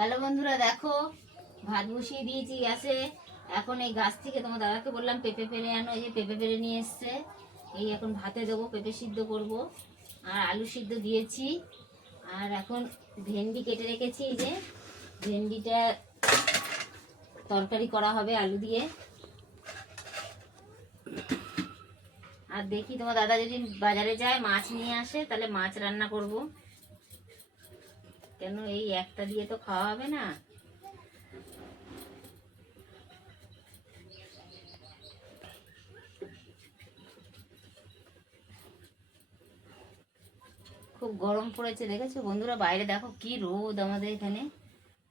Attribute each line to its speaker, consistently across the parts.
Speaker 1: Hello বন্ধুরা, দেখো, ভাত বসিয়ে দিয়েছি গ্যাসে এখন এই গাছ থেকে তোমার দাদাকে বললাম, পেঁপে পেরে আনো, এই যে পেঁপে পেরে নিয়ে এসছে। এই এখন ভাতে দেবো, পেঁপে সিদ্ধ করব। আর আলু সিদ্ধ দিয়েছি। আর এখন ভেন্ডি কেটে রেখেছি যে। ভেন্ডিটা তরকারি করা হবে আলু দিয়ে। আর দেখি তোমার দাদা যদি বাজারে যায়, মাছ নিয়ে আসে, তাহলে মাছ রান্না করব। কেন এই একটা দিয়ে তো খাওয়া হবে না? খুব গরম পড়েছে, দেখেছ? বন্ধুরা, বাইরে দেখো কি রোদ আমাদের এখানে।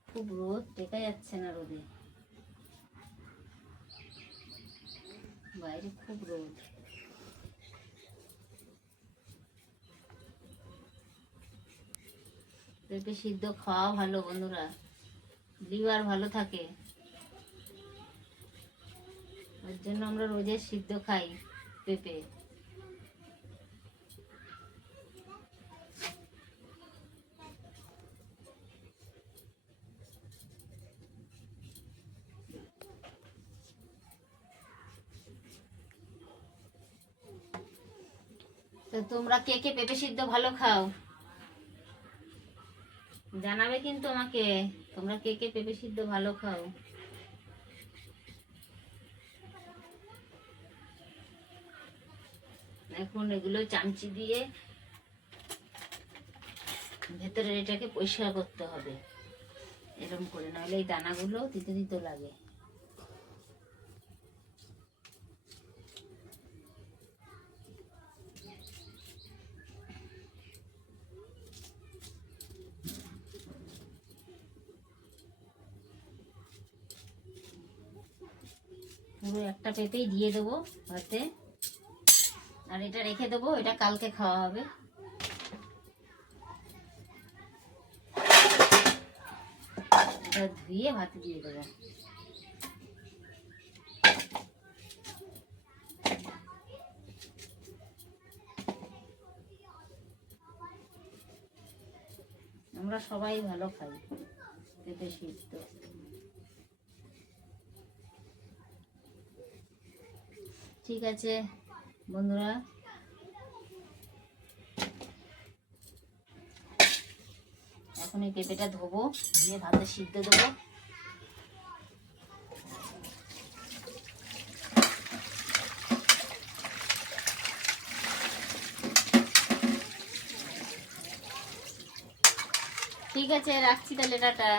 Speaker 1: খুব রোদ টেকা যাচ্ছে না রোদে। বাইরে খুব রোদ। পেঁপে সিদ্ধ খাওয়া ভালো, বন্ধুরা। লিভার ভালো থাকে। ওর জন্য আমরা রোজে সিদ্ধ খাই পেঁপে। তো তোমরা কে কে পেঁপে সিদ্ধ ভালো খাও? জানাবে কিন্তু আমাকে। তোমরা কে কে পেঁপে সিদ্ধ ভালো খাও? এখন এগুলো চামচি দিয়ে ভেতরের এটাকে পরিষ্কার করতে হবে। এরকম করে, নাহলে এই দানাগুলো দিতে দিতে লাগে। পুরো একটা পেঁপেই দিয়ে দেবো ভাতে আর এটা রেখে দেবো, এটা কালকে খাওয়া হবে। ধুয়ে ভাতে দিয়ে দেবো। আমরা সবাই ভালো খাই, পেঁপে সিদ্ধ। ঠিক আছে, বন্ধুরা। এখন এই পেঁপেটা ধোবো, দিয়ে ভাতে সিদ্ধ দেবো। ঠিক আছে, রাখছি তাহলে, টাটা।